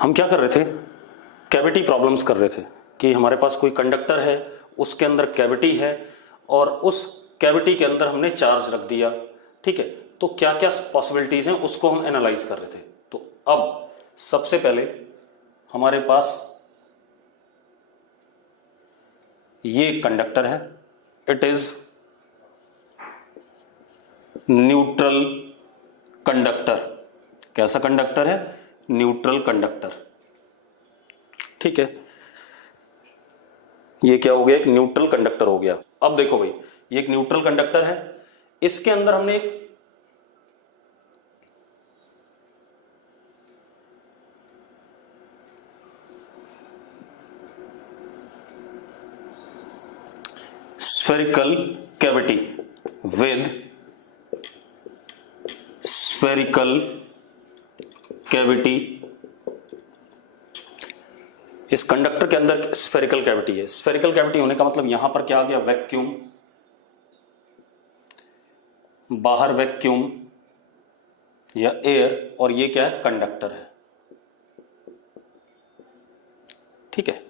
हम क्या कर रहे थे, कैविटी प्रॉब्लम्स कर रहे थे कि हमारे पास कोई कंडक्टर है, उसके अंदर कैविटी है और उस कैविटी के अंदर हमने चार्ज रख दिया, ठीक है। तो क्या क्या पॉसिबिलिटीज हैं उसको हम एनालाइज कर रहे थे। तो अब सबसे पहले हमारे पास ये कंडक्टर है, इट इज न्यूट्रल कंडक्टर। कैसा कंडक्टर है? न्यूट्रल कंडक्टर, ठीक है। ये क्या हो गया? एक न्यूट्रल कंडक्टर हो गया। अब देखो भाई, ये एक न्यूट्रल कंडक्टर है, इसके अंदर हमने एक spherical cavity with spherical cavity। इस कंडक्टर के अंदर स्फेरिकल कैविटी है। स्फेरिकल कैविटी होने का मतलब यहां पर क्या आ गया? वैक्यूम, बाहर वैक्यूम या एयर, और ये क्या है? कंडक्टर है, ठीक है।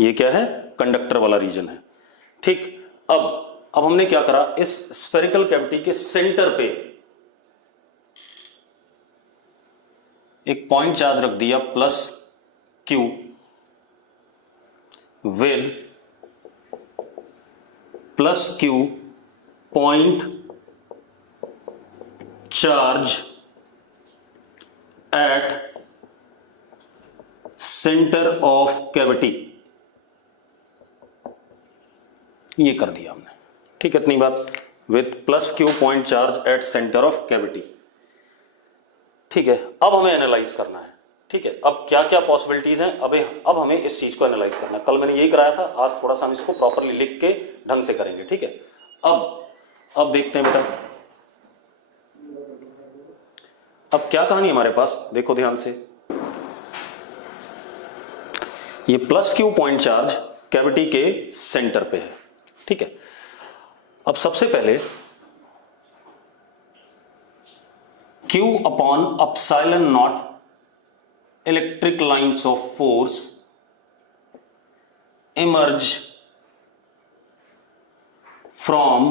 ये क्या है? कंडक्टर वाला रीजन है, ठीक। अब हमने क्या करा, इस स्फेरिकल कैविटी के सेंटर पे एक पॉइंट चार्ज रख दिया plus Q with plus Q point charge at centre of cavity. ये कर दिया हमने, ठीक है। इतनी बात, with plus Q point charge at centre of cavity, ठीक है। अब हमें एनालाइज करना है, ठीक है। अब क्या क्या पॉसिबिलिटीज हैं, अब हमें इस चीज को एनालाइज करना है। कल मैंने यही कराया था, आज थोड़ा सा हम इसको प्रॉपरली लिख के ढंग से करेंगे, ठीक है। अब देखते हैं बेटा, अब क्या कहानी हमारे पास, देखो ध्यान से। ये plus Q point charge cavity के सेंटर पे है, ठीक है। अब सबसे पहले Q upon epsilon not electric lines of force emerge from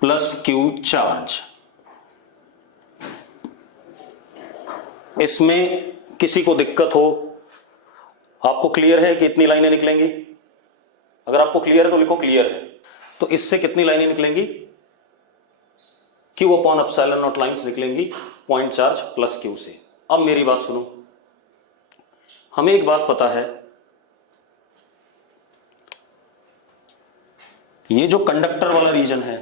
plus Q charge. इसमें किसी को दिक्कत हो? आपको क्लियर है कि इतनी लाइनें निकलेंगी? अगर आपको क्लियर है तो लिखो क्लियर है। तो इससे कितनी लाइनें निकलेंगी? Q upon epsilon not lines निकलेंगी पॉइंट चार्ज प्लस Q से। अब मेरी बात सुनो, हमें एक बात पता है, ये जो कंडक्टर वाला रीजन है,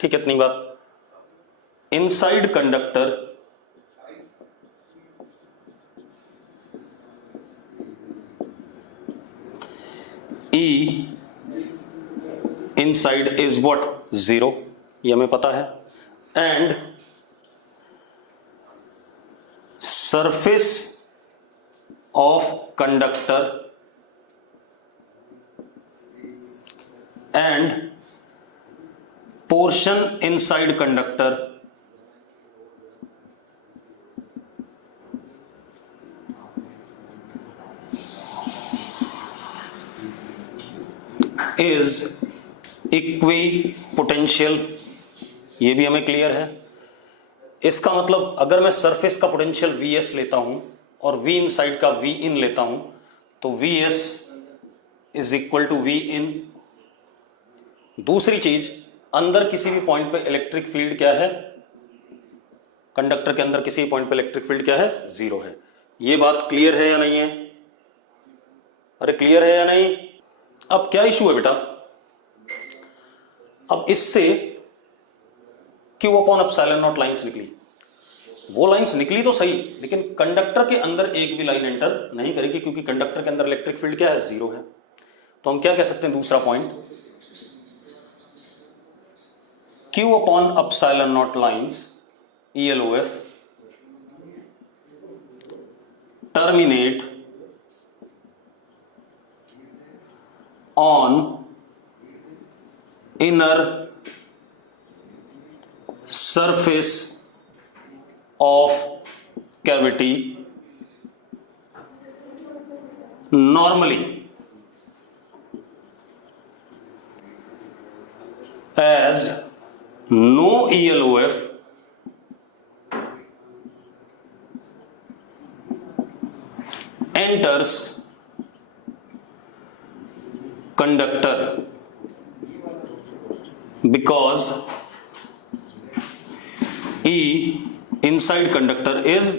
ठीक है। इतनी बात, inside conductor E inside is what? 0, ये हमें पता है। And surface of conductor end portion inside conductor is equi potential, ये भी हमें क्लियर है। इसका मतलब अगर मैं सरफेस का पोटेंशियल Vs लेता हूं और V इनसाइड का V इन लेता हूं तो Vs is equal to V in. दूसरी चीज, अंदर किसी भी पॉइंट पे इलेक्ट्रिक फील्ड क्या है? कंडक्टर के अंदर किसी भी पॉइंट पे इलेक्ट्रिक फील्ड क्या है? 0 है। ये बात क्लियर है या नहीं है? अरे क्लियर है या नहीं? अब क्या इशू है बेटा, अब इससे Q upon epsilon not lines निकली। वो लाइंस निकली तो सही, लेकिन कंडक्टर के अंदर एक भी लाइन एंटर नहीं करेगी, क्योंकि कंडक्टर के अंदर इलेक्ट्रिक फील्ड क्या है? 0 है। तो हम क्या कह सकते हैं? दूसरा point, Q upon epsilon not lines ELOF terminate on inner surface of cavity normally as no ELOF enters conductor because E inside conductor is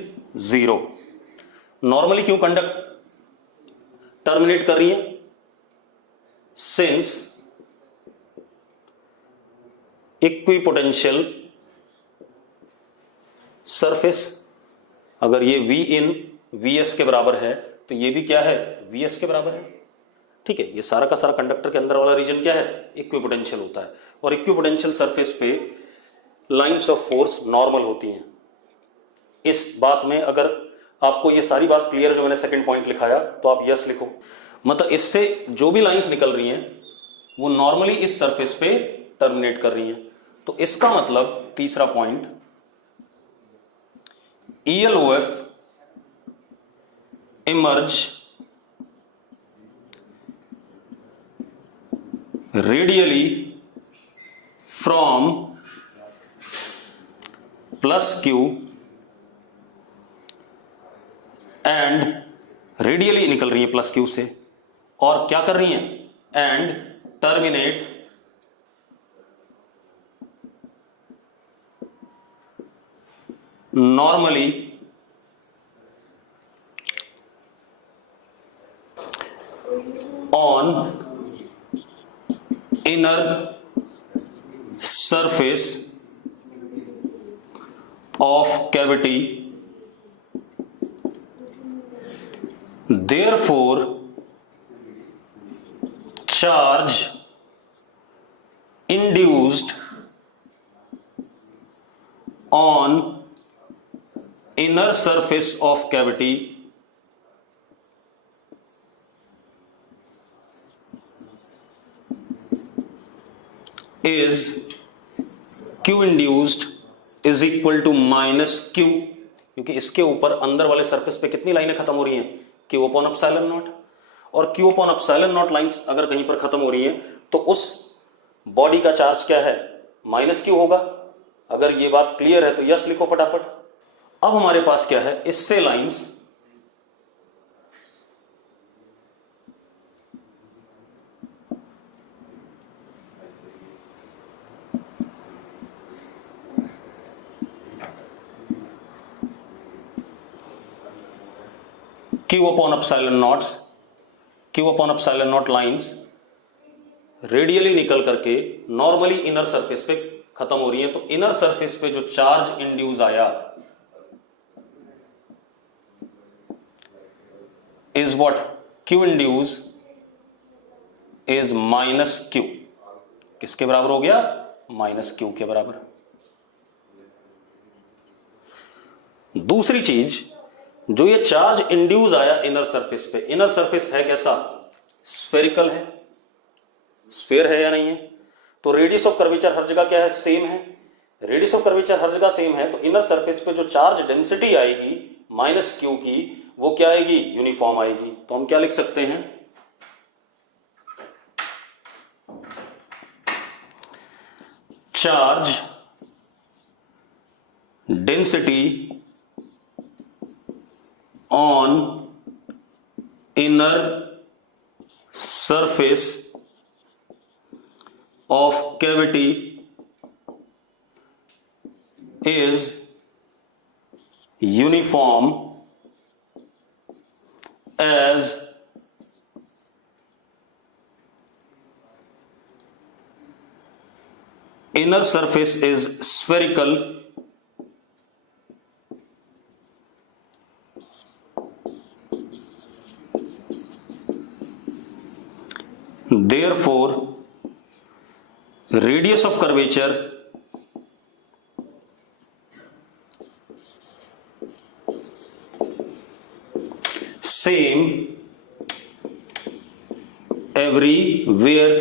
0. Normally क्यों कंडक्ट टर्मिनेट कर रही है? सिंस इक्विपोटेंशियल सरफेस, अगर ये V इन Vs के बराबर है तो ये भी क्या है? Vs के बराबर है। ठीक है, ये सारा का सारा कंडक्टर के अंदर वाला रीजन क्या है? इक्विपोटेंशियल होता है, और इक्विपोटेंशियल सरफेस पे लाइंस ऑफ फोर्स नॉर्मल होती हैं। इस बात में अगर आपको ये सारी बात क्लियर, जो मैंने सेकंड पॉइंट लिखाया, तो आप यस लिखो। मतलब इससे जो भी लाइंस निकल रही हैं वो नॉर्मली इस सरफेस पे टर्मिनेट कर रही हैं। तो इसका मतलब तीसरा point, ELOF emerge radially from plus Q and radially निकल रही है प्लस क्यू से, और क्या कर रही है? And terminate normally on inner surface of cavity, therefore charge induced on inner surface of cavity is Q induced is equal to minus Q, क्योंकि इसके ऊपर अंदर वाले सरफेस पे कितनी लाइनें खत्म हो रही हैं? Q अपॉन एप्सिलॉन नॉट, और Q upon epsilon not lines अगर कहीं पर खत्म हो रही हैं तो उस बॉडी का चार्ज क्या है? माइनस Q होगा। अगर ये बात क्लियर है तो यस लिखो फटाफट। अब हमारे पास क्या है? इससे lines Q upon epsilon naught lines radially निकल करके नॉर्मली इनर सरफेस पे खत्म हो रही है। तो इनर सरफेस पे जो चार्ज इंड्यूस आया is what? Q induce is minus Q। किसके बराबर हो गया? माइनस Q के बराबर। दूसरी चीज, जो ये चार्ज इंड्यूस आया इनर सरफेस पे, इनर सरफेस है कैसा? स्फेरिकल है। स्फेयर है या नहीं है? तो रेडियस ऑफ कर्वेचर हर जगह क्या है? सेम है। रेडियस ऑफ कर्वेचर हर जगह सेम है, तो इनर सरफेस पे जो चार्ज डेंसिटी आएगी माइनस Q की, वो क्या आएगी? यूनिफॉर्म आएगी। तो हम क्या लिख सकते हैं? Charge density on inner surface of cavity is uniform as inner surface is spherical therefore radius of curvature same everywhere।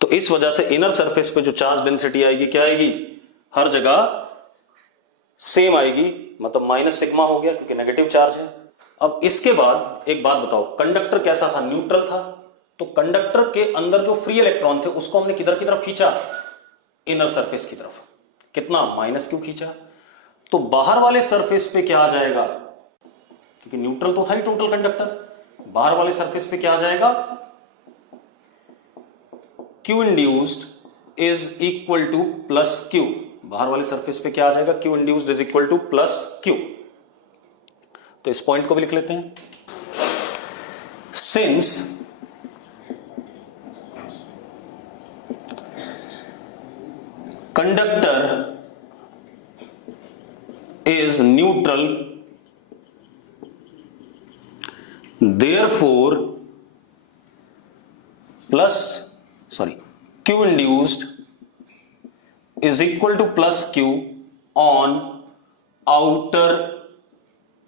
तो इस वजह से इनर सरफेस पे जो चार्ज डेंसिटी आएगी क्या आएगी? हर जगह सेम आएगी, मतलब माइनस सिग्मा हो गया क्योंकि नेगेटिव चार्ज है। अब इसके बाद एक बात बताओ, कंडक्टर कैसा था? न्यूट्रल था। तो कंडक्टर के अंदर जो फ्री इलेक्ट्रॉन थे उसको हमने किधर की तरफ खींचा? इनर सरफेस की तरफ। कितना? माइनस क्यू खींचा। तो बाहर वाले सरफेस पे क्या आ जाएगा? क्योंकि न्यूट्रल तो था ही टोटल कंडक्टर, बाहर वाले सरफेस पे क्या आ जाएगा? Q induced is equal two plus Q. बाहर वाले सरफेस पे क्या आ जाएगा? Q induced is equal two plus Q. तो इस पॉइंट को भी लिख लेते हैं। Since conductor is neutral, therefore Q induced is equal to plus Q on outer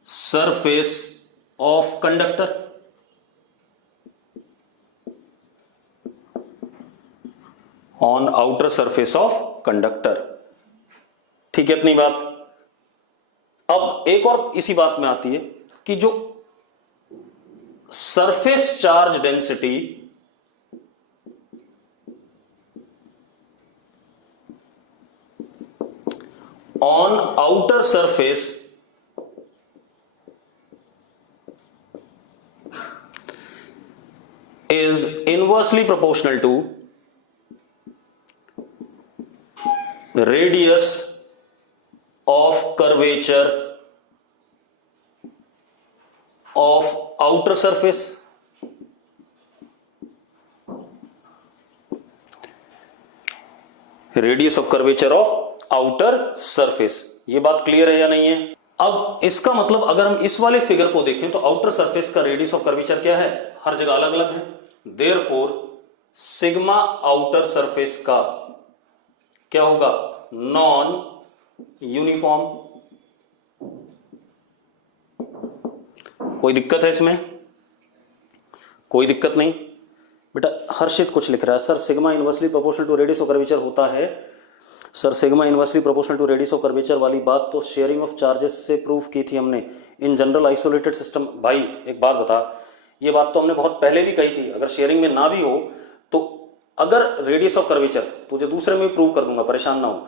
surface of conductor. On outer surface of conductor। ठीक है इतनी बात। अब एक और इसी बात में आती है कि जो surface charge density on outer surface is inversely proportional to radius of curvature of outer surface। Radius of curvature of outer surface. ये बात क्लियर है या नहीं है? अब इसका मतलब अगर हम इस वाले फिगर को देखें तो आउटर सरफेस का रेडियस ऑफ कर्वेचर क्या है? हर जगह अलग अलग है। देयरफॉर सिग्मा आउटर सरफेस का क्या होगा? Non uniform. कोई दिक्कत है इसमें? कोई दिक्कत नहीं बेटा। हर्षित कुछ लिख रहा है, सर sigma inversely proportional to radius of curvature होता है। सर sigma inversely proportional to radius of curvature वाली बात तो शेयरिंग ऑफ चार्जेस से प्रूव की थी हमने इन जनरल आइसोलेटेड सिस्टम। भाई एक बात बता, ये बात तो हमने बहुत पहले भी कही थी। अगर शेयरिंग में ना भी हो तो अगर रेडियस ऑफ कर्वेचर तुझे दूसरे में प्रूव कर दूंगा, परेशान ना हो।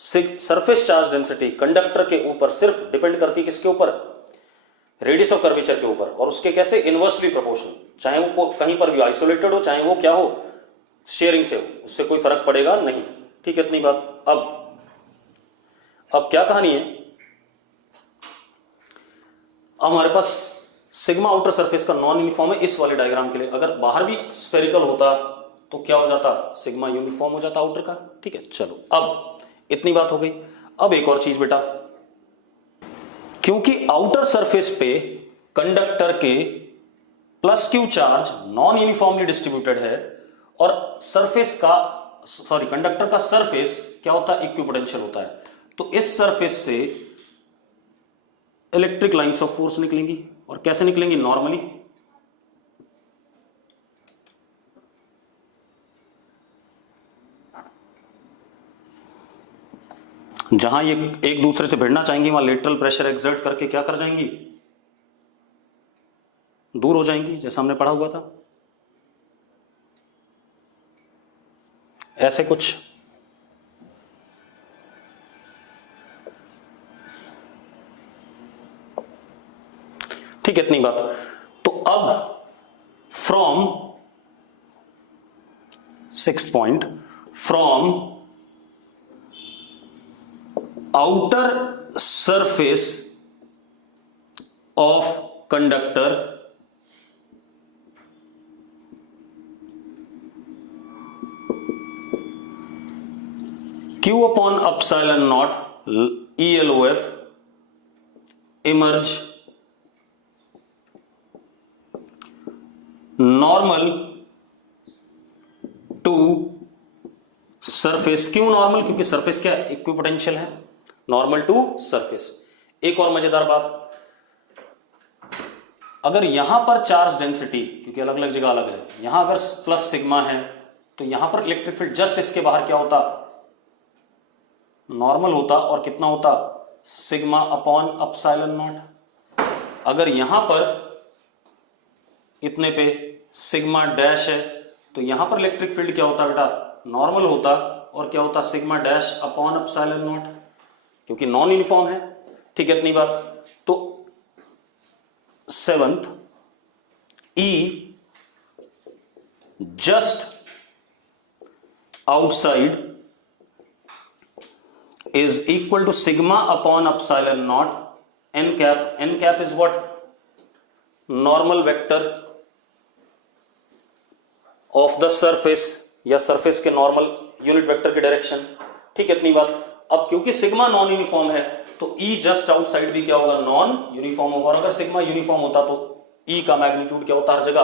सरफेस चार्ज डेंसिटी कंडक्टर के ऊपर सिर्फ डिपेंड करती है किसके ऊपर? रेडियस ऑफ कर्वेचर के ऊपर। और उसके कैसे? Inversely proportional. चाहे वो कहीं पर भी आइसोलेटेड हो, चाहे वो क्या हो, शेयरिंग से हो, उससे कोई फर्क पड़ेगा नहीं। ठीक है इतनी बात। अब क्या कहानी है? अब हमारे पास सिग्मा आउटर सरफेस का नॉन यूनिफॉर्म है इस वाले डायग्राम के लिए। अगर बाहर भी स्फेरिकल होता तो क्या हो जाता? सिग्मा यूनिफॉर्म हो जाता आउटर का। ठीक है चलो, अब इतनी बात हो गई। अब एक और चीज बेटा, क्योंकि आउटर सरफेस पे कंडक्टर के plus Q charge non uniformly distributed है और कंडक्टर का सरफेस क्या होता है? इक्विपोटेंशियल होता है। तो इस सरफेस से इलेक्ट्रिक लाइंस ऑफ फोर्स निकलेंगी। और कैसे निकलेंगी? नॉर्मली। जहां ये एक दूसरे से भिड़ना चाहेंगी वहां लेटरल प्रेशर एक्सर्ट करके क्या कर जाएंगी? दूर हो जाएंगी, जैसा हमने पढ़ा हुआ था। ऐसे कुछ। ठीक है इतनी बात। तो अब from 6th point, from outer surface of conductor Q upon epsilon naught ELOF emerge normal to surface. क्यों नॉर्मल? क्योंकि सरफेस क्या इक्विपोटेंशियल है। Normal to surface. एक और मजेदार बात, अगर यहां पर चार्ज डेंसिटी, क्योंकि अलग अलग जगह अलग है, यहां अगर प्लस सिग्मा है तो यहां पर इलेक्ट्रिक फील्ड जस्ट इसके बाहर क्या होता? नॉर्मल होता। और कितना होता? Sigma upon epsilon not. अगर यहां पर इतने पे सिग्मा डैश है तो यहां पर इलेक्ट्रिक फील्ड क्या होता बेटा, नॉर्मल होता, और क्या होता, sigma dash upon epsilon not, क्योंकि नॉन यूनिफॉर्म है। ठीक है, इतनी बात। तो seventh, E just outside is equal to sigma upon epsilon naught n cap. N cap is what? Normal vector of the surface, या surface के normal unit vector की डायरेक्शन। ठीक है, इतनी बात। अब क्योंकि सिग्मा नॉन यूनिफॉर्म है तो E जस्ट आउटसाइड भी क्या होगा, नॉन यूनिफॉर्म होगा। और अगर सिग्मा यूनिफॉर्म होता तो E का मैग्नीट्यूड क्या होता, हर जगह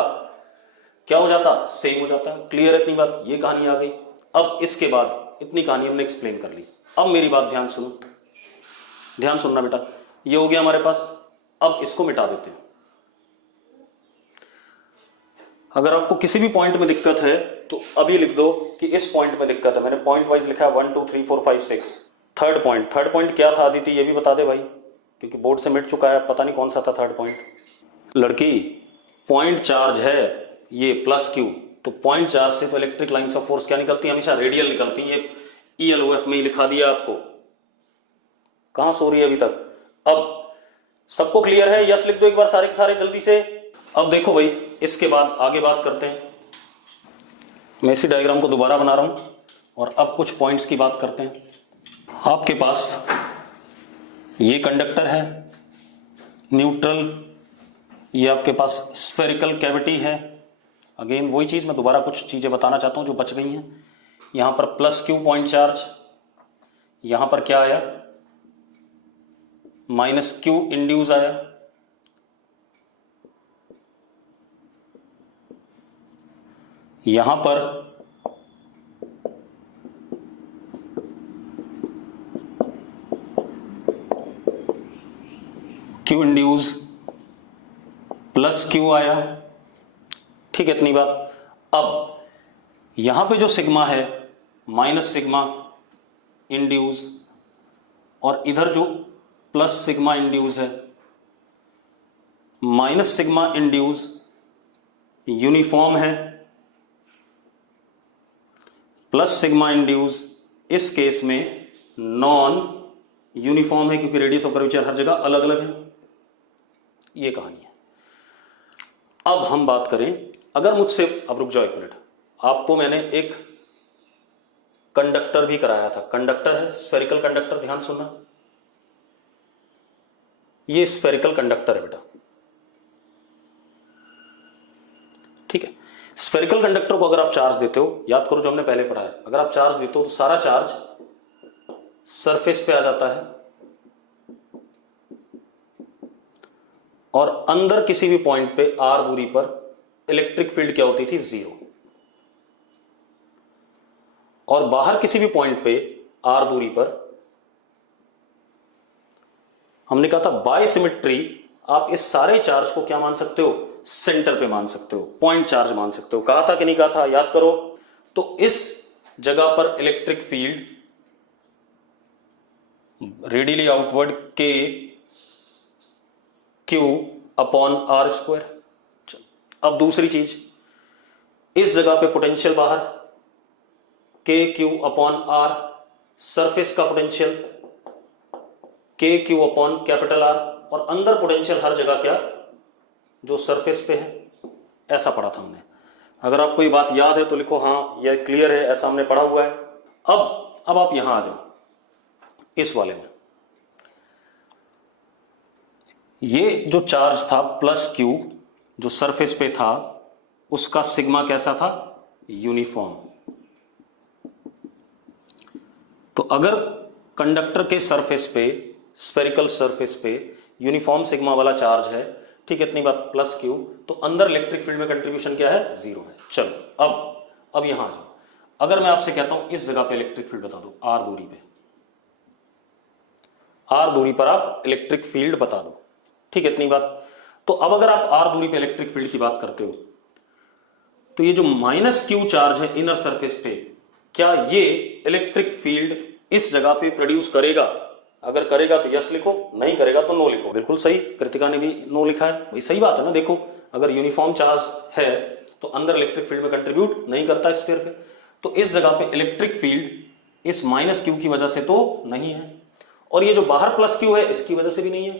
क्या हो जाता, सेम हो जाता। क्लियर है, इतनी बात। ये कहानी आ गई। अब इसके बाद इतनी कहानी हमने एक्सप्लेन कर ली। अब मेरी बात ध्यान सुनो, ध्यान सुनना बेटा। ये हो गया हमारे पास। अब इसको मिटा देते हैं। अगर आपको किसी भी पॉइंट में दिक्कत है तो अभी लिख दो कि इस पॉइंट में दिक्कत है। मैंने पॉइंट वाइज लिखा है 1 2 3 4 5 6। थर्ड पॉइंट क्या था आदित्य, ये भी बता दे भाई, क्योंकि बोर्ड से मिट चुका है, पता नहीं कौन सा था थर्ड पॉइंट। लड़की, पॉइंट चार्ज है ये प्लस क्यू, तो पॉइंट चार्ज से तो इलेक्ट्रिक लाइंस ऑफ फोर्स क्या निकलती है, हमेशा रेडियल निकलती है। ELOF में ही लिखा दिया आपको, कहां सो रही है अभी तक। अब सबको क्लियर है, यस लिख दो एक बार सारे के सारे जल्दी से। अब देखो भाई, इसके बाद आगे बात करते हैं। मैं इसी डायग्राम को दोबारा बना रहा हूं और अब कुछ पॉइंट्स की बात करते हैं। आपके पास ये कंडक्टर है न्यूट्रल, ये आपके पास स्फेरिकल कैविटी है। अगेन वही चीज, मैं दोबारा कुछ चीजें बताना चाहता हूं जो बच गई हैं। यहां पर प्लस क्यू पॉइंट चार्ज, यहां पर क्या आया, माइनस क्यू इंड्यूस आया। यहां पर क्यू इंड्यूस प्लस क्यू आया। ठीक है, इतनी बात। अब यहां पे जो सिग्मा है माइनस सिग्मा इंड्यूस, और इधर जो प्लस सिग्मा इंड्यूस है, माइनस सिग्मा इंड्यूस यूनिफॉर्म है, प्लस सिग्मा इंड्यूस इस केस में नॉन यूनिफॉर्म है, क्योंकि रेडियस ऑफ कर्वेचर हर जगह अलग अलग है। ये कहानी है। अब हम बात करें, अगर मुझसे, अब रुक जाओ एक मिनट, आपको मैंने एक कंडक्टर भी कराया था। कंडक्टर है स्फेरिकल कंडक्टर, ध्यान सुनना। ये स्फेरिकल कंडक्टर है बेटा। ठीक है, स्फेरिकल कंडक्टर को अगर आप चार्ज देते हो, याद करो जो हमने पहले पढ़ा है, अगर आप चार्ज देते हो तो सारा चार्ज सरफेस पे आ जाता है और अंदर किसी भी पॉइंट पे r दूरी पर इलेक्ट्रिक फील्ड क्या होती थी, 0। और बाहर किसी भी पॉइंट पे r दूरी पर हमने कहा था बाय सिमेट्री आप इस सारे चार्ज को क्या मान सकते हो, सेंटर पे मान सकते हो, पॉइंट चार्ज मान सकते हो। कहा था कि नहीं कहा था, याद करो। तो इस जगह पर इलेक्ट्रिक फील्ड रेडियली आउटवर्ड के क्यू अपॉन आर स्क्वायर। अब दूसरी चीज, इस जगह पे पोटेंशियल बाहर के क्यू अपॉन आर, सरफेस का पोटेंशियल के क्यू अपॉन कैपिटल आर, और अंदर पोटेंशियल हर जगह क्या, जो सरफेस पे है। ऐसा पढ़ा था हमने। अगर आपको ये बात याद है तो लिखो हाँ, यह क्लियर है, ऐसा हमने पढ़ा हुआ है। अब आप यहां आ जाओ इस वाले में। ये जो चार्ज था प्लस क्यू जो सरफेस पे था, उसका सिग्मा कैसा था, यूनिफॉर्म। तो अगर कंडक्टर के सरफेस पे, स्फेरिकल सरफेस पे यूनिफॉर्म सिग्मा वाला चार्ज है, ठीक है, इतनी बात, प्लस क्यू, तो अंदर इलेक्ट्रिक फील्ड में कंट्रीब्यूशन क्या है, 0 है। चलो अब यहां आ जाओ। अगर मैं आपसे कहता हूं इस जगह पे इलेक्ट्रिक फील्ड बता दो, आर दूरी पे, आर दूरी पर आप इलेक्ट्रिक फील्ड बता दो, ठीक है, इतनी बात। तो अब अगर आप आर दूरी पे इलेक्ट्रिक फील्ड की बात करते हो तो ये जो माइनस क्यू चार्ज है इनर सरफेस पे, क्या ये इलेक्ट्रिक फील्ड इस जगह पे प्रोड्यूस करेगा, अगर करेगा तो यस लिखो, नहीं करेगा तो नो लिखो। बिल्कुल सही, कृतिका ने भी नो लिखा है, वही सही बात है ना। देखो अगर यूनिफॉर्म चार्ज है तो अंदर इलेक्ट्रिक फील्ड में कंट्रीब्यूट नहीं करता स्फीयर पे, तो इस जगह पे इलेक्ट्रिक फील्ड इस माइनस क्यू की वजह से तो नहीं है, और ये जो बाहर प्लस क्यू है इसकी वजह से भी नहीं है,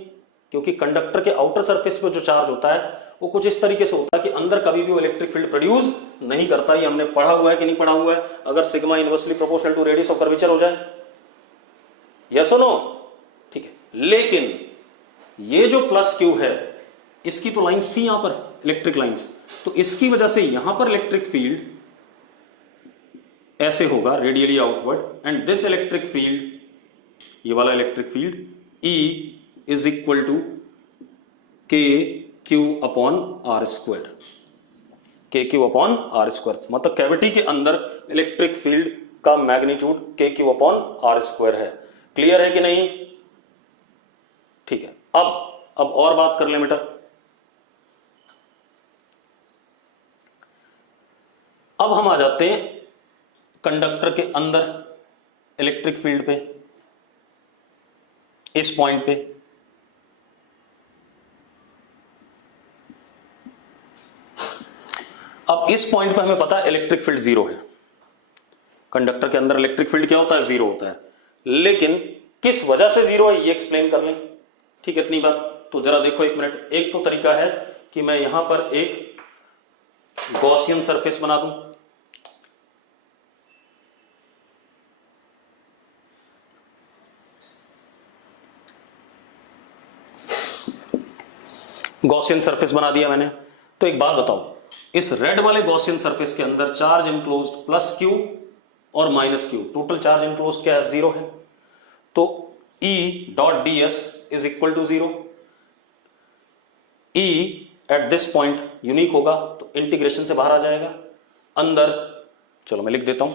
क्योंकि कंडक्टर के आउटर सरफेस पे जो चार्ज होता है वो कुछ इस तरीके से होता है कि अंदर कभी भी वो इलेक्ट्रिक फील्ड प्रोड्यूस नहीं करता। ये हमने पढ़ा हुआ है कि नहीं पढ़ा हुआ है? अगर sigma inversely proportional to radius of curvature हो जाए, यस और नो? ठीक है, लेकिन ये जो प्लस क्यू है इसकी तो लाइंस थी यहां पर, इलेक्ट्रिक लाइंस, तो इसकी वजह से यहां पर इलेक्ट्रिक फील्ड ऐसे होगा radially outward, and this electric field, ये वाला electric field E is equal to K Q upon are square, K Q upon are square, मतलब कैविटी के अंदर इलेक्ट्रिक फील्ड का magnitude K Q upon are square है। Clear है कि नहीं? ठीक है, अब और बात कर लें बेटा। अब हम आ जाते हैं कंडक्टर के अंदर इलेक्ट्रिक फील्ड पे, इस पॉइंट पे। अब इस पॉइंट पे हमें पता है इलेक्ट्रिक फील्ड जीरो है, कंडक्टर के अंदर इलेक्ट्रिक फील्ड क्या होता है? जीरो होता है, लेकिन किस वजह से जीरो है ये एक्सप्लेन कर लें। ठीक है, इतनी बात तो जरा देखो एक मिनट। एक तो तरीका है कि मैं यहां पर एक गॉसियन सरफेस बना दूं, गॉसियन सरफेस बना दिया मैंने। तो एक बात बताओ, इस रेड वाले गॉसियन सरफेस के अंदर चार्ज इनक्लोज्ड प्लस क्यू और minus Q, total charge enclosed क्या है? जीरो है। तो E dot D S is equal to zero. E at this point unique होगा तो इंटीग्रेशन से बाहर आ जाएगा अंदर। चलो मैं लिख देता हूं,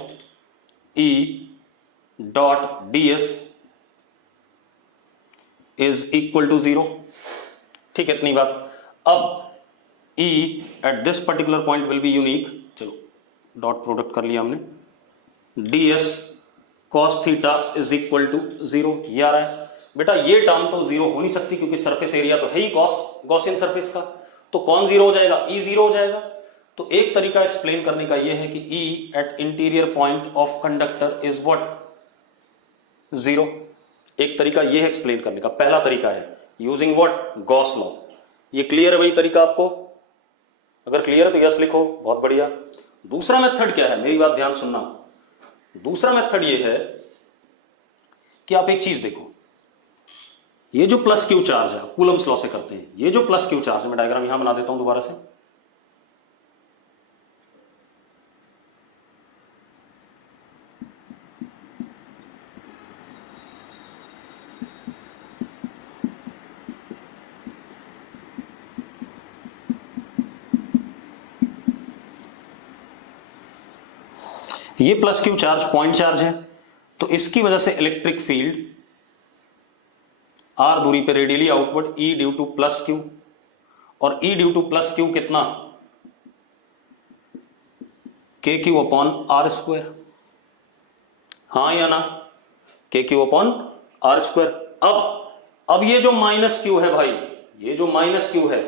E dot D S is equal to zero. ठीक है, इतनी बात। अब E at this particular point will be unique. चलो डॉट प्रोडक्ट कर लिया हमने, ds cos theta is equal to zero. ये आ रहा है बेटा, ये टर्म तो जीरो हो नहीं सकती क्योंकि सरफेस एरिया तो है ही गॉसियन सरफेस का, तो कौन जीरो हो जाएगा? E जीरो हो जाएगा। तो एक तरीका एक्सप्लेन करने का ये है कि E at interior point of conductor is what? Zero. एक तरीका ये है एक्सप्लेन करने का, पहला तरीका है यूजिंग व्हाट? Gauss law. ये क्लियर है वही तरीका आपको? अगर क्लियर है तो यस लिखो, बहुत बढ़िया। दूसरा मेथड क्या है, मेरी बात ध्यान सुनना। दूसरा मेथड ये है कि आप एक चीज देखो, ये जो प्लस क्यू चार्ज है, कूलम्स लॉ से करते हैं, ये जो प्लस क्यू चार्ज है, मैं डायग्राम यहां बना देता हूं दोबारा से। ये plus Q charge point charge है, तो इसकी वजह से इलेक्ट्रिक फील्ड आर दूरी पे radially outward E due two plus Q, और E due two plus Q कितना? के क्यू अपॉन आर स्क्वायर। हाँ या ना? के क्यू अपॉन आर स्क्वायर। अब ये जो माइनस क्यू है भाई, ये जो माइनस क्यू है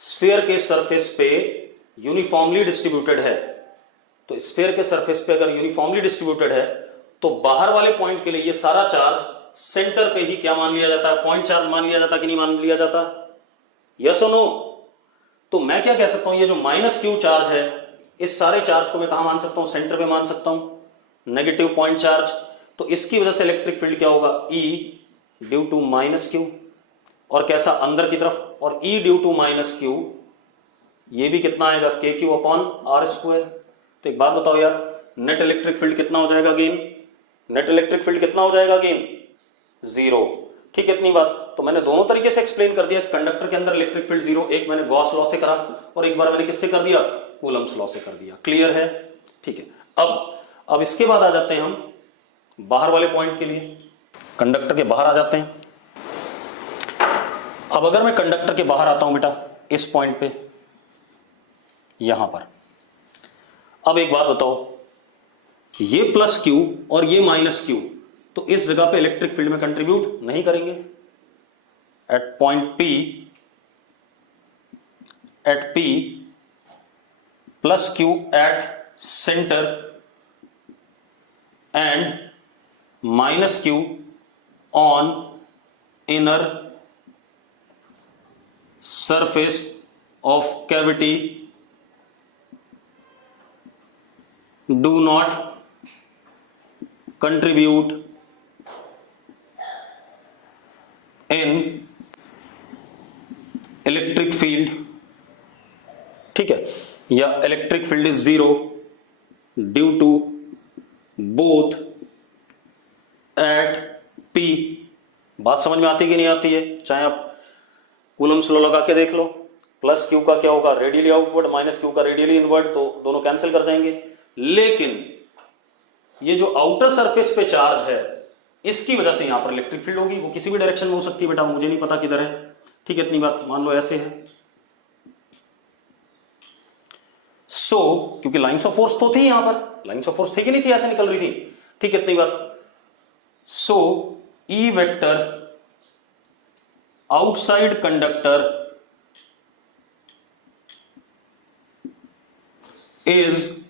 स्फीयर के सरफेस पे यूनिफॉर्मली डिस्ट्रीब्यूटेड है। तो स्फीयर के सरफेस पे अगर यूनिफॉर्मली डिस्ट्रीब्यूटेड है तो बाहर वाले पॉइंट के लिए ये सारा चार्ज सेंटर पे ही क्या मान लिया जाता है? पॉइंट चार्ज मान लिया जाता कि नहीं मान लिया जाता? यस और नो? तो मैं क्या कह सकता हूं, ये जो माइनस क्यू चार्ज है इस सारे चार्ज को मैं कहां मान सकता हूं? सेंटर पे मान सकता हूं, नेगेटिव पॉइंट चार्ज। तो इसकी वजह से इलेक्ट्रिक फील्ड क्या होगा? E due to minus Q, और कैसा? अंदर की तरफ। और E due to minus Q ये भी कितना आएगा? के क्यू अपॉन आर स्क्वायर। तो एक बात बताओ यार, नेट इलेक्ट्रिक फील्ड कितना हो जाएगा गेन? नेट इलेक्ट्रिक फील्ड कितना हो जाएगा गेन? जीरो। ठीक है, इतनी बात। तो मैंने दोनों तरीके से एक्सप्लेन कर दिया, कंडक्टर के अंदर इलेक्ट्रिक फील्ड जीरो, एक मैंने गॉस लॉ से करा और एक बार मैंने किससे कर दिया? कूलम्स लॉ से कर दिया। क्लियर है? ठीक है। अब इसके बाद आ जाते हैं हम बाहर वाले पॉइंट के लिए, कंडक्टर के बाहर आ जाते हैं। अब अगर मैं कंडक्टर के बाहर आता हूं बेटा इस पॉइंट पे, यहां पर, अब एक बात बताओ, ये प्लस क्यू और ये माइनस क्यू तो इस जगह पे इलेक्ट्रिक फील्ड में कंट्रीब्यूट नहीं करेंगे। At point P plus Q at centre and minus Q on inner surface of cavity do not contribute in electric field, ठीक है, या electric field is zero due to both at P। बात समझ में आती कि नहीं आती है? चाहे आप कूलम्स लॉ लगा के देख लो, प्लस क्यू का क्या होगा रेडियली आउटवर्ड, माइनस क्यू का रेडियली इनवर्ड, तो दोनों कैंसिल कर जाएंगे। लेकिन ये जो आउटर सरफेस पे चार्ज है इसकी वजह से यहां पर इलेक्ट्रिक फील्ड होगी, वो किसी भी डायरेक्शन में हो सकती है बेटा, मुझे नहीं पता किधर है, ठीक है, इतनी बात मान लो ऐसे है। क्योंकि लाइंस ऑफ फोर्स तो थी यहां पर, लाइंस ऑफ फोर्स थी कि नहीं थी, ऐसे निकल रही थी, ठीक है, इतनी बात। E vector outside conductor is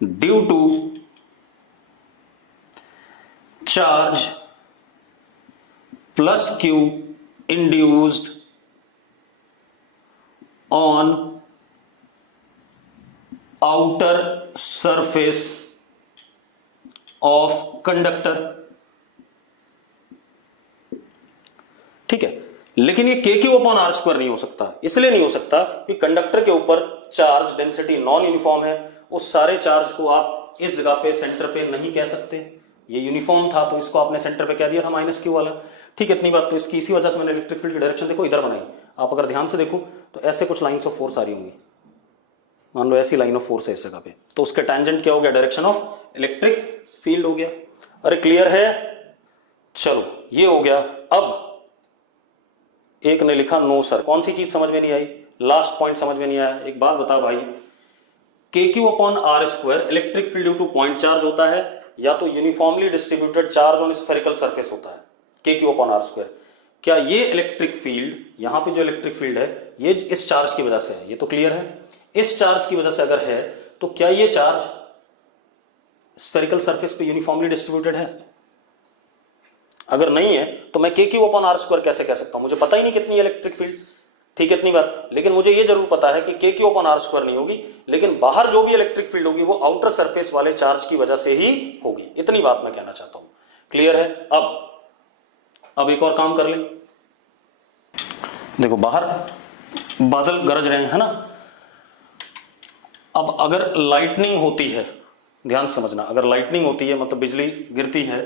due to charge plus Q induced on outer surface of conductor, ठीक है। लेकिन ये KQ अपॉन आर स्क्वायर नहीं हो सकता, इसलिए नहीं हो सकता कि कंडक्टर के ऊपर चार्ज डेंसिटी नॉन यूनिफॉर्म है, उस सारे चार्ज को आप इस जगह पे सेंटर पे नहीं कह सकते। ये यूनिफॉर्म था तो इसको आपने सेंटर पे कह दिया था माइनस क्यू वाला, ठीक है, इतनी बात। तो इसकी इसी वजह से मैंने इलेक्ट्रिक फील्ड की डायरेक्शन देखो इधर बनाई। आप अगर ध्यान से देखो तो ऐसे कुछ लाइन्स ऑफ फोर्स आ रही होंगी, मान लो ऐसी लाइन ऑफ फोर्स है इस जगह पे, तो उसके टेंजेंट क्या हो गया, डायरेक्शन ऑफ इलेक्ट्रिक फील्ड हो गया। अरे क्लियर है? चलो ये हो गया। अब एक ने लिखा नो सर, कौन सी चीज समझ में नहीं आई? लास्ट पॉइंट समझ में नहीं आया। एक बात बता भाई, KQ upon are square electric field due to point charge होता है या तो uniformly distributed charge on spherical surface होता है, KQ अपॉन आर स्क्वायर। क्या ये इलेक्ट्रिक फील्ड, यहां पे जो इलेक्ट्रिक फील्ड है ये इस चार्ज की वजह से है, ये तो क्लियर है। इस चार्ज की वजह से अगर है तो क्या ये चार्ज स्फेरिकल सरफेस पे यूनिफॉर्मली डिस्ट्रीब्यूटेड है? अगर नहीं है तो मैं KQ अपॉन आर स्क्वायर कैसे कह सकता हूं? मुझे पता ही नहीं कितनी इलेक्ट्रिक फील्ड, ठीक है, इतनी बात। लेकिन मुझे ये जरूर पता है कि KQ अपॉन आर स्क्वायर नहीं होगी, लेकिन बाहर जो भी इलेक्ट्रिक फील्ड होगी वो आउटर सरफेस वाले चार्ज की वजह से ही होगी, इतनी बात मैं कहना चाहता हूं। क्लियर है? अब एक और काम कर ले। देखो बाहर बादल गरज रहे हैं, है ना। अब अगर लाइटनिंग होती है, ध्यान समझना, अगर लाइटनिंग होती है मतलब बिजली गिरती है,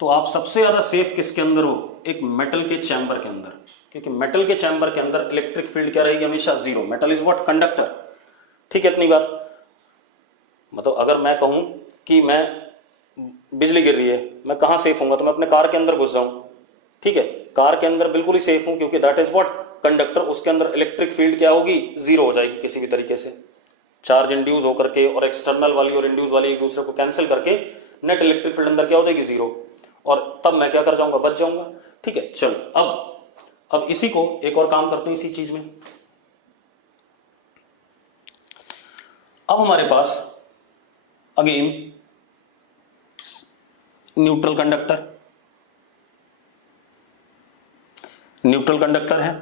तो आप सबसे ज्यादा सेफ किसके अंदर हो? एक मेटल के चैम्बर के अंदर, क्योंकि मेटल के चैम्बर के अंदर इलेक्ट्रिक फील्ड क्या रहेगी? हमेशा zero. Metal is what? Conductor, ठीक है, इतनी बात। मतलब अगर मैं कहूं कि मैं बिजली गिर रही है, मैं कहां सेफ होऊंगा? तो मैं अपने कार के अंदर घुस जाऊं, ठीक है, कार के अंदर बिल्कुल ही सेफ हूं, क्योंकि दैट इज व्हाट? कंडक्टर। उसके अंदर इलेक्ट्रिक फील्ड क्या होगी? जीरो हो जाएगी किसी भी तरीके से। चार्ज इंड्यूस होकर के और एक्सटर्नल वाली और इंड्यूस वाली एक दूसरे को कैंसिल करके नेट इलेक्ट्रिक फील्ड अंदर क्या हो जाएगी? जीरो। और तब मैं क्या कर जाऊंगा? बच जाऊंगा, ठीक है। चलो अब इसी को एक और काम करते हैं इसी चीज में। अब हमारे पास अगेन न्यूट्रल कंडक्टर है,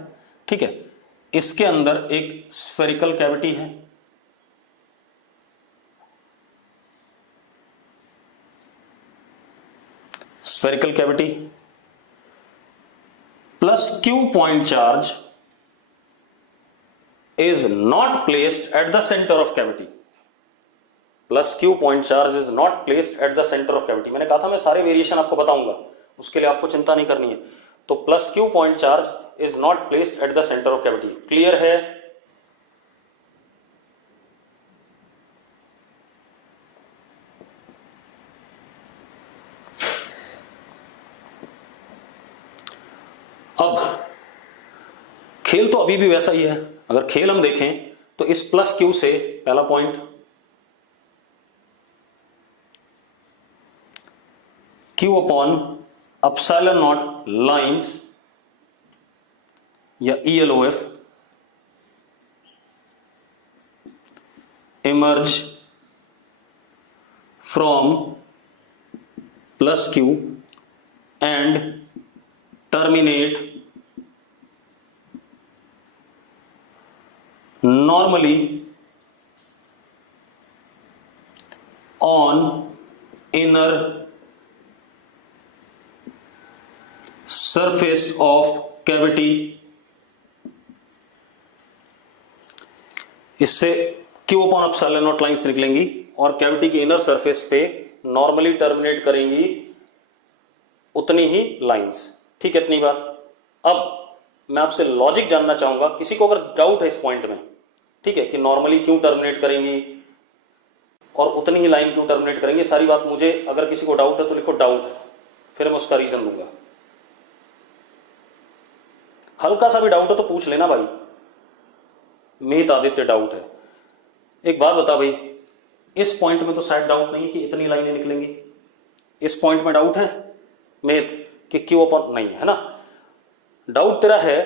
ठीक है। इसके अंदर एक स्फेरिकल कैविटी है, spherical cavity plus Q point charge is not placed at the center of cavity. Plus Q point charge is not placed at the center of cavity. मैंने कहा था मैं सारे वेरिएशन आपको बताऊंगा, उसके लिए आपको चिंता नहीं करनी है। तो plus Q point charge is not placed at the center of cavity. Clear है? अब खेल तो अभी भी वैसा ही है। अगर खेल हम देखें तो इस प्लस क्यू से पहला point Q upon epsilon not lines या ELOF emerge from plus Q and terminate normally on inner surface of cavity। इससे Q upon epsilon not lines निकलेंगी और कैविटी के इनर सरफेस पे नॉर्मली टर्मिनेट करेंगी उतनी ही लाइंस। ठीक है, इतनी बात। अब मैं आपसे लॉजिक जानना चाहूंगा, किसी को अगर डाउट है इस पॉइंट में, ठीक है, कि नॉर्मली क्यों टर्मिनेट करेंगी और उतनी ही लाइन क्यों टर्मिनेट करेंगे, सारी बात मुझे, अगर किसी को डाउट है तो लिखो डाउट है, फिर मैं उसका रीजन दूंगा। हल्का सा भी डाउट है तो पूछ लेना भाई। मीत आदित्य डाउट है। एक बात बता भाई, इस पॉइंट में तो शायद डाउट नहीं कि इतनी लाइनें निकलेंगी। इस पॉइंट में डाउट है मीत कि क्यों अपन नहीं है ना? डाउट तेरा है,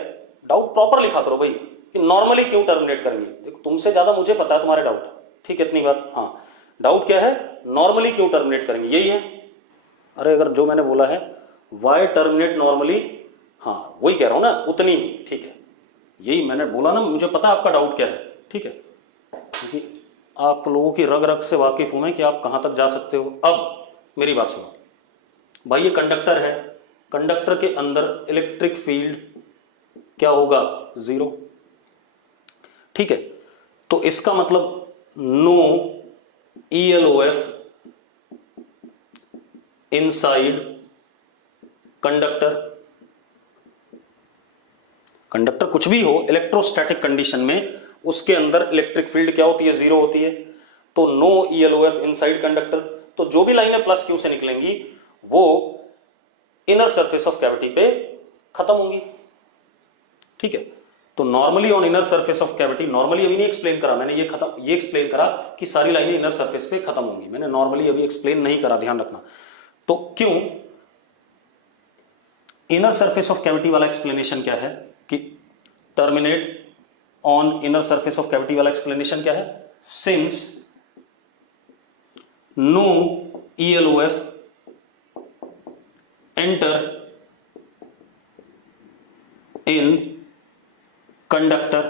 डाउट प्रॉपर लिखा करो भाई कि नॉर्मली क्यों टर्मिनेट करेंगे। देखो तुमसे ज्यादा मुझे पता है तुम्हारे डाउट। ठीक है, इतनी बात। हाँ, डाउट क्या है? नॉर्मली क्यों टर्मिनेट करेंगे, यही है। अरे अगर जो मैंने बोला है वाई टर्मिनेट नॉर्मली, हाँ वही कह रहा हूं ना, उतनी ही। ठीक है, यही मैंने बोला ना, मुझे पता है आपका डाउट क्या है। ठीक है, क्योंकि आप लोगों की रग रग से वाकिफ हूं मैं कि आप कहां तक जा सकते हो। अब मेरी बात सुनो भाई, ये कंडक्टर है, कंडक्टर के अंदर इलेक्ट्रिक फील्ड क्या होगा? 0। ठीक है, तो इसका मतलब no ELOF inside conductor. Conductor कुछ भी हो, इलेक्ट्रोस्टैटिक कंडीशन में उसके अंदर इलेक्ट्रिक फील्ड क्या होती है? 0 होती है। तो नो ELOF इनसाइड कंडक्टर। तो जो भी लाइनें प्लस क्यू से निकलेंगी वो इनर सरफेस ऑफ कैविटी पे खत्म होंगी। ठीक है, तो normally on inner surface of cavity, normally अभी नहीं एक्सप्लेन करा मैंने, ये एक्सप्लेन करा कि सारी लाइनें इनर सरफेस पे खत्म होंगी। मैंने नॉर्मली अभी एक्सप्लेन नहीं करा, ध्यान रखना। तो क्यों इनर सरफेस ऑफ कैविटी वाला एक्सप्लेनेशन क्या है कि terminate on inner surface of cavity वाला एक्सप्लेनेशन क्या है? Since no ELOF enter in conductor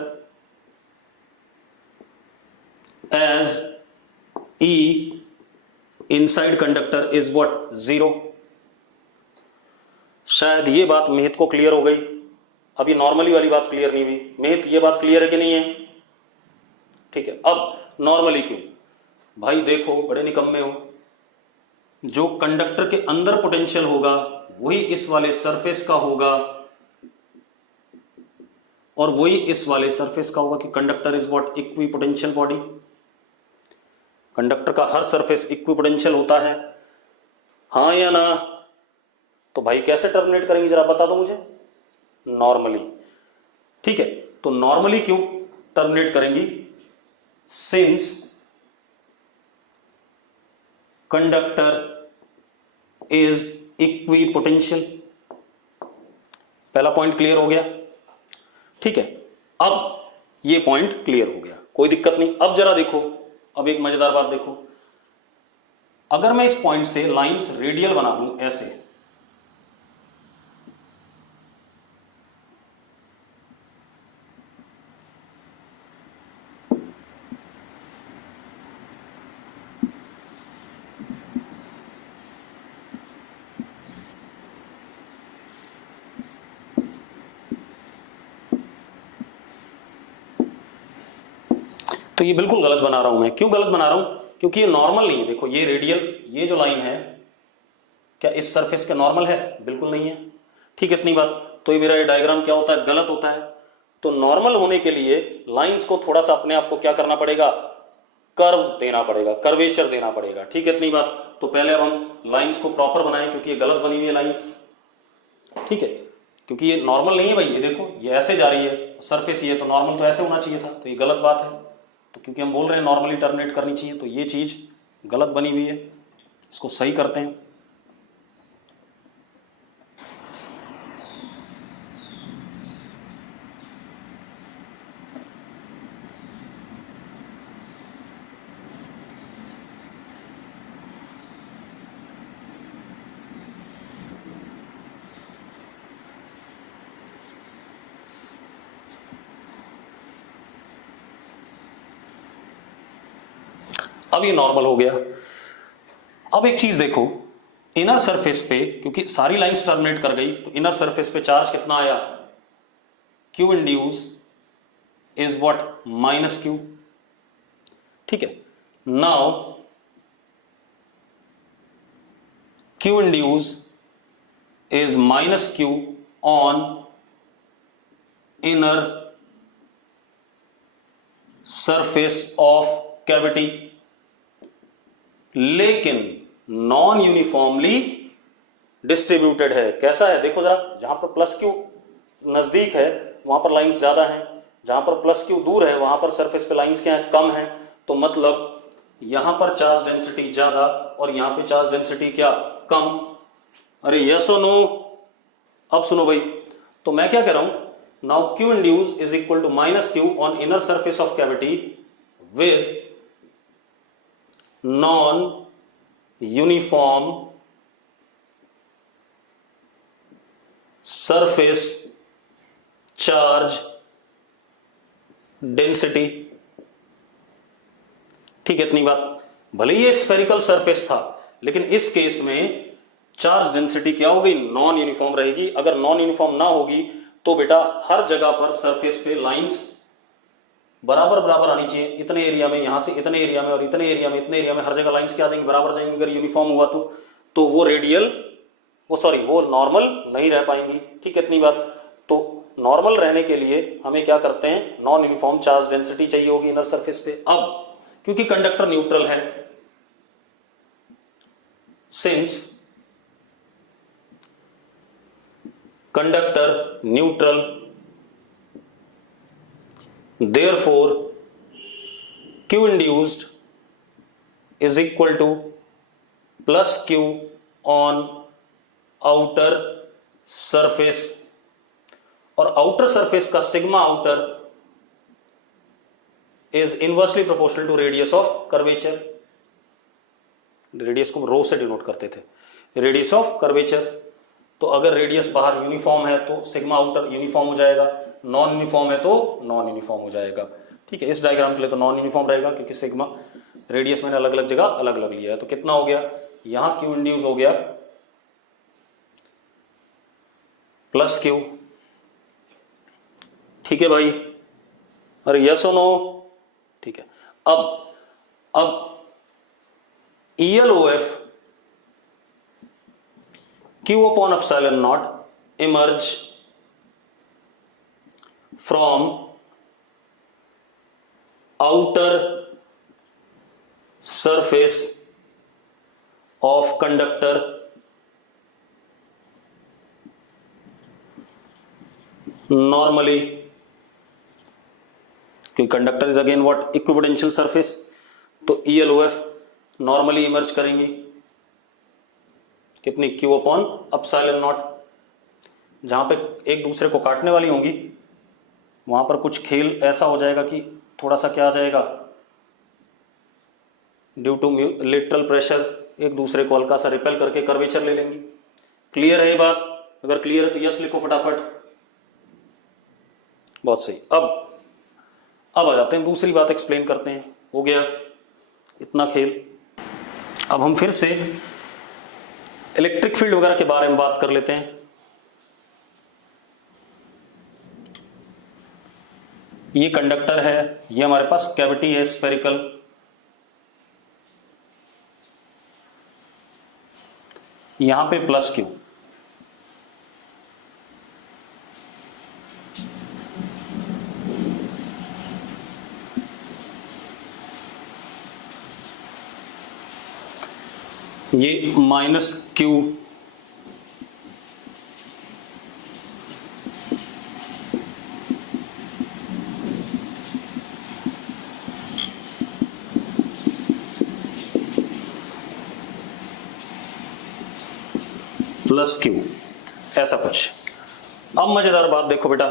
as E inside conductor is what? 0। शायद ये बात मेहत को क्लियर हो गई। अभी नॉर्मली वाली बात क्लियर नहीं हुई। मेहत ये बात क्लियर है कि नहीं है? ठीक है, अब नॉर्मली क्यों? भाई देखो, बड़े निकम्मे हो, जो कंडक्टर के अंदर पोटेंशियल होगा वही इस वाले सरफेस का होगा और वही इस वाले सरफेस का होगा कि conductor is what? Equipotential body. Conductor का हर सरफेस इक्विपोटेंशियल होता है, हाँ या ना? तो भाई कैसे टर्मिनेट करेंगे जरा बता दो मुझे। नॉर्मली। ठीक है, तो नॉर्मली क्यों टर्मिनेट करेंगी? Since conductor is equipotential. पहला पॉइंट क्लियर हो गया। ठीक है, अब ये पॉइंट क्लियर हो गया, कोई दिक्कत नहीं। अब जरा देखो, अब एक मजेदार बात देखो, अगर मैं इस पॉइंट से लाइंस रेडियल बना दूं ऐसे, तो ये बिल्कुल गलत बना रहा हूं मैं। क्यों गलत बना रहा हूं? क्योंकि ये नॉर्मल नहीं है। देखो ये रेडियल, ये जो लाइन है क्या इस सरफेस के नॉर्मल है? बिल्कुल नहीं है। ठीक है, इतनी बात। तो ये मेरा ये डायग्राम क्या होता है? गलत होता है। तो नॉर्मल होने के लिए लाइंस को थोड़ा सा अपने आप को क्या करना पड़ेगा? कर्व देना पड़ेगा, कर्वेचर देना पड़ेगा। ठीक है, इतनी बात। तो पहले अब हम लाइंस को प्रॉपर बनाएं क्योंकि ये गलत बनी हुई है लाइंस। ठीक है, क्योंकि ये नॉर्मल नहीं है भाई। ये देखो, ये ऐसे जा रही है, सरफेस ये, तो नॉर्मल तो ऐसे होना चाहिए था, तो ये गलत बात है। तो क्योंकि हम बोल रहे हैं नॉर्मली टर्मिनेट करनी चाहिए, तो ये चीज गलत बनी हुई है, इसको सही करते हैं। अब ये नॉर्मल हो गया। अब एक चीज देखो, इनर सरफेस पे क्योंकि सारी लाइंस टर्मिनेट कर गई तो इनर सरफेस पे चार्ज कितना आया, Q induce is what, minus Q. ठीक है, now Q induce is minus Q on inner surface of cavity, लेकिन नॉन यूनिफॉर्मली डिस्ट्रीब्यूटेड है। कैसा है देखो जरा, जहां पर प्लस क्यू नजदीक है वहां पर लाइंस ज्यादा हैं, जहां पर प्लस क्यू दूर है वहां पर सरफेस पे लाइंस क्या है, कम है। तो मतलब यहां पर चार्ज डेंसिटी ज्यादा और यहां पे चार्ज डेंसिटी क्या, कम। अरे यस और नो? अब सुनो भाई, तो मैं क्या कह रहा हूं, now Q induce is equal to minus Q on inner surface of cavity with non uniform surface charge density. ठीक है, इतनी बात। भले ये स्फेरिकल सरफेस था लेकिन इस केस में चार्ज डेंसिटी क्या होगी, नॉन यूनिफॉर्म रहेगी। अगर नॉन यूनिफॉर्म ना होगी तो बेटा हर जगह पर सरफेस पे लाइंस बराबर बराबर आनी चाहिए। इतने एरिया में, यहां से इतने एरिया में और इतने एरिया में, इतने एरिया में हर जगह लाइंस क्या आ जाएंगी, बराबर जाएंगी। अगर यूनिफॉर्म हुआ तो वो रेडियल, वो नॉर्मल नहीं रह पाएंगी। ठीक है, इतनी बात। तो नॉर्मल रहने के लिए हमें क्या करते हैं, नॉन यूनिफॉर्म चार्ज डेंसिटी चाहिए होगी इनर सरफेस पे। अब क्योंकि कंडक्टर न्यूट्रल है, since conductor neutral, therefore q induced is equal to plus q on outer surface, और आउटर सरफेस का sigma outer is inversely proportional to radius of curvature. Radius को rho से denote करते थे, रेडियस ऑफ कर्वेचर। तो अगर radius बाहर uniform है तो सिग्मा आउटर यूनिफॉर्म हो जाएगा, नॉन यूनिफॉर्म है तो नॉन यूनिफॉर्म हो जाएगा। ठीक है, इस डायग्राम के लिए तो नॉन यूनिफॉर्म रहेगा क्योंकि सिग्मा रेडियस मैंने अलग अलग जगह अलग अलग लिया है। तो कितना हो गया, यहां क्यू इंड्यूस हो गया प्लस क्यू। ठीक है भाई, अरे यस और नो? ठीक है। अब ELOF Q upon epsilon naught emerge from outer surface of conductor normally, क्योंकि conductor is again what, equipotential surface. तो ELOF नॉर्मली इमर्ज करेंगी कितनी, Q अपॉन एप्सिलॉन नॉट। जहां पे एक दूसरे को काटने वाली होंगी वहां पर कुछ खेल ऐसा हो जाएगा कि थोड़ा सा क्या आ जाएगा, ड्यू टू लेटरल प्रेशर एक दूसरे को हल्का सा रिपेल करके कर्वेचर ले लेंगी। क्लियर है ये बात? अगर क्लियर है तो यस लिखो फटाफट। बहुत सही। अब आ जाते हैं, दूसरी बात एक्सप्लेन करते हैं। हो गया इतना खेल। अब हम फिर से इलेक्ट्रिक फील्ड वगैरह के बारे में बात कर लेते हैं। ये कंडक्टर है, ये हमारे पास कैविटी है स्फेरिकल, यहां पे प्लस क्यू, ये माइनस क्यू, प्लस क्यू, ऐसा कुछ। अब मजेदार बात देखो बेटा,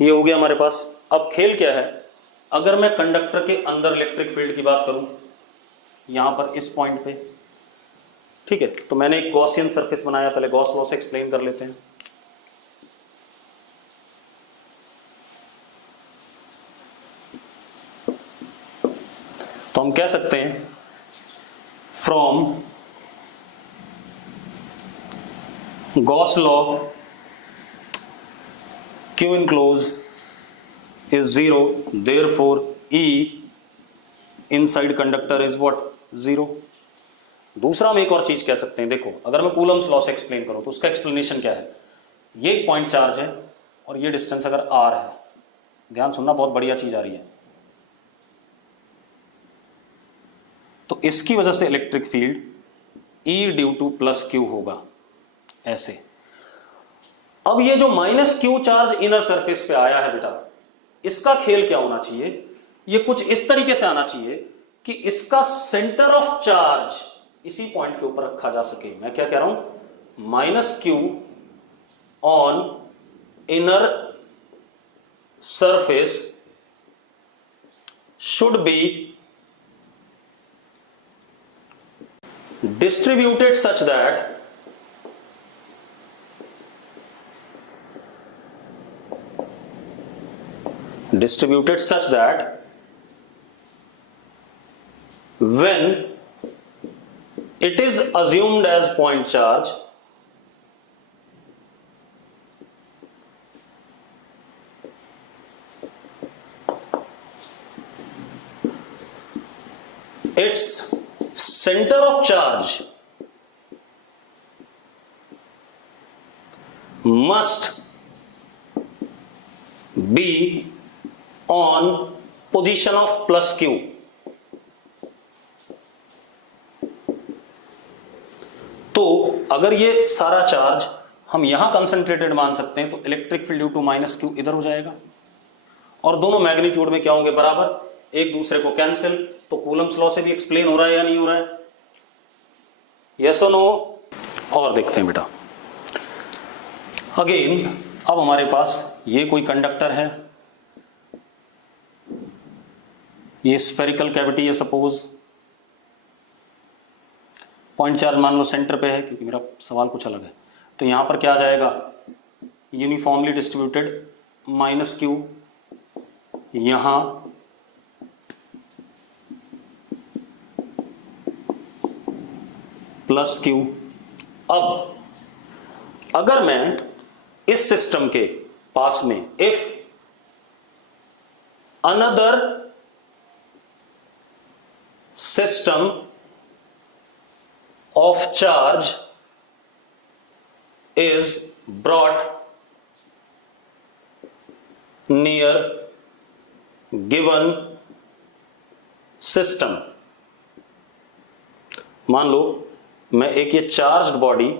ये हो गया हमारे पास। अब खेल क्या है, अगर मैं कंडक्टर के अंदर इलेक्ट्रिक फील्ड की बात करूं यहां पर इस पॉइंट पे, ठीक है, तो मैंने एक गॉसियन सरफेस बनाया। पहले गॉस लॉ से एक्सप्लेन कर लेते हैं। तो हम कह सकते हैं from Gauss law Q enclosed is 0, therefore E inside conductor is what? 0. दूसरा हम एक और चीज कह सकते हैं, देखो अगर मैं कूलम्स लॉ से एक्सप्लेन करूं तो उसका एक्सप्लेनेशन क्या है, ये एक पॉइंट चार्ज है और ये डिस्टेंस अगर r है, ध्यान सुनना बहुत बढ़िया चीज आ रही है, तो इसकी वजह से electric field E due two plus Q होगा ऐसे। अब ये जो minus Q charge inner surface पे आया है बेटा, इसका खेल क्या होना चाहिए, ये कुछ इस तरीके से आना चाहिए कि इसका सेंटर ऑफ चार्ज इसी पॉइंट के ऊपर रखा जा सके। मैं क्या कह रहा हूं, minus Q on inner surface should be distributed such that when it is assumed as point charge, its center of charge must be on position of plus Q। तो अगर ये सारा चार्ज हम यहां कंसंट्रेटेड मान सकते हैं तो electric field due to minus Q इधर हो जाएगा और दोनों मैग्नीट्यूड में क्या होंगे, बराबर, एक दूसरे को कैंसिल। तो कूलम्स लॉ से भी एक्सप्लेन हो रहा है या नहीं हो रहा है, यस और नो। और देखते हैं बेटा अगेन, अब हमारे पास ये कोई कंडक्टर है, ये स्फेरिकल कैविटी है, सपोज पॉइंट चार्ज मान लो सेंटर पे है, क्योंकि मेरा सवाल कुछ अलग है। तो यहां पर क्या आ जाएगा, यूनिफॉर्मली डिस्ट्रीब्यूटेड माइनस Q, यहां प्लस Q। अब अगर मैं इस सिस्टम के पास में if another system of charge is brought near given system, मान लो मैं एक ये चार्ज्ड बॉडी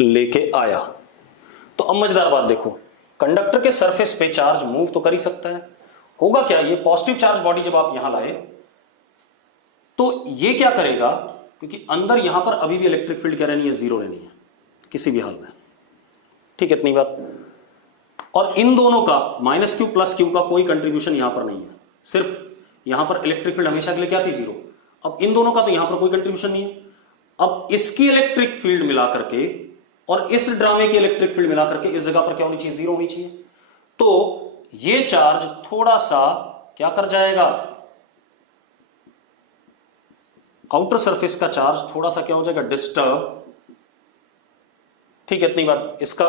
लेके आया, तो अब मजेदार बात देखो, कंडक्टर के सरफेस पे चार्ज मूव तो कर ही सकता है, होगा क्या, ये पॉजिटिव चार्ज बॉडी जब आप यहां लाए तो ये क्या करेगा, क्योंकि अंदर यहां पर अभी भी इलेक्ट्रिक फील्ड क्या रहनी है, जीरो रहनी है किसी भी हाल में, ठीक है, इतनी बात। और इन दोनों का माइनस Q प्लस Q का कोई कंट्रीब्यूशन यहां पर नहीं है, सिर्फ यहां पर इलेक्ट्रिक फील्ड हमेशा के लिए क्या थी, जीरो। अब इन दोनों का तो यहां पर कोई कंट्रीब्यूशन नहीं है। अब इसकी इलेक्ट्रिक फील्ड मिला करके और इस ड्रामे की इलेक्ट्रिक फील्ड मिला करके इस जगह पर क्या होनी चाहिए, जीरो होनी चाहिए। तो ये चार्ज थोड़ा सा क्या कर जाएगा, आउटर सरफेस का चार्ज थोड़ा सा क्या हो जाएगा, डिस्टर्ब, ठीक है, इतनी बात। इसका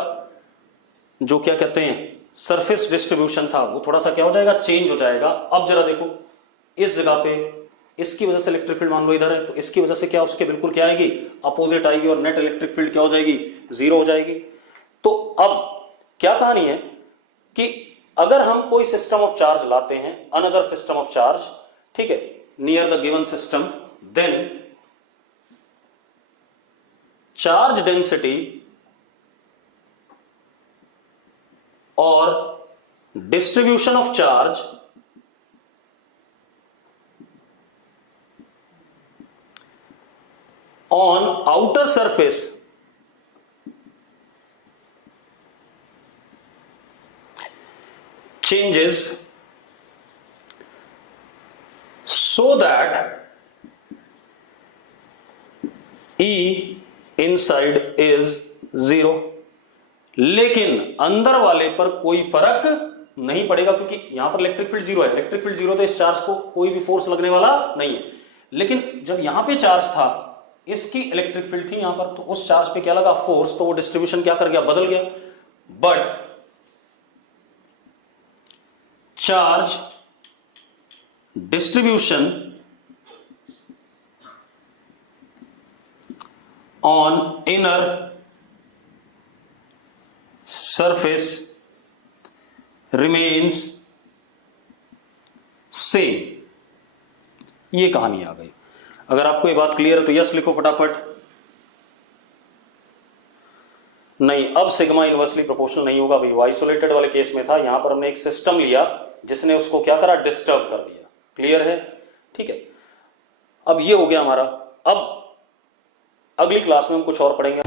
जो क्या कहते हैं सरफेस डिस्ट्रीब्यूशन था वो थोड़ा सा क्या हो जाएगा, चेंज हो जाएगा। अब जरा देखो इस जगह पे इसकी वजह से इलेक्ट्रिक फील्ड मान लो इधर है, तो इसकी वजह से क्या उसके बिल्कुल क्या आएगी, अपोजिट आएगी और नेट इलेक्ट्रिक फील्ड क्या हो जाएगी, जीरो हो जाएगी। तो अब क्या कहानी है कि अगर हम कोई सिस्टम ऑफ चार्ज लाते हैं, अनदर सिस्टम ऑफ चार्ज, ठीक है, near the given system, then charge density और distribution of charge on outer surface changes so that E inside is 0, लेकिन अंदर वाले पर कोई फर्क नहीं पड़ेगा, क्योंकि यहां पर इलेक्ट्रिक फील्ड जीरो है। इलेक्ट्रिक फील्ड जीरो तो इस चार्ज को कोई भी फोर्स लगने वाला नहीं है। लेकिन जब यहां पे चार्ज था, इसकी इलेक्ट्रिक फील्ड थी यहां पर, तो उस चार्ज पे क्या लगा? फोर्स। तो वो डिस्ट्रीब्यूशन क्या कर गया? बदल गया। But charge distribution on inner surface remains same. ये कहानी आ गई। अगर आपको ये बात क्लियर है तो यस लिखो फटाफट। नहीं, अब सिग्मा इनवर्सली प्रोपोर्शनल नहीं होगा। अभी आइसोलेटेड वाले केस में था, यहां पर हमने एक सिस्टम लिया जिसने उसको क्या करा? डिस्टर्ब कर दिया। क्लियर है? ठीक है, अब ये हो गया हमारा। अब अगली क्लास में हम कुछ और पढ़ेंगे।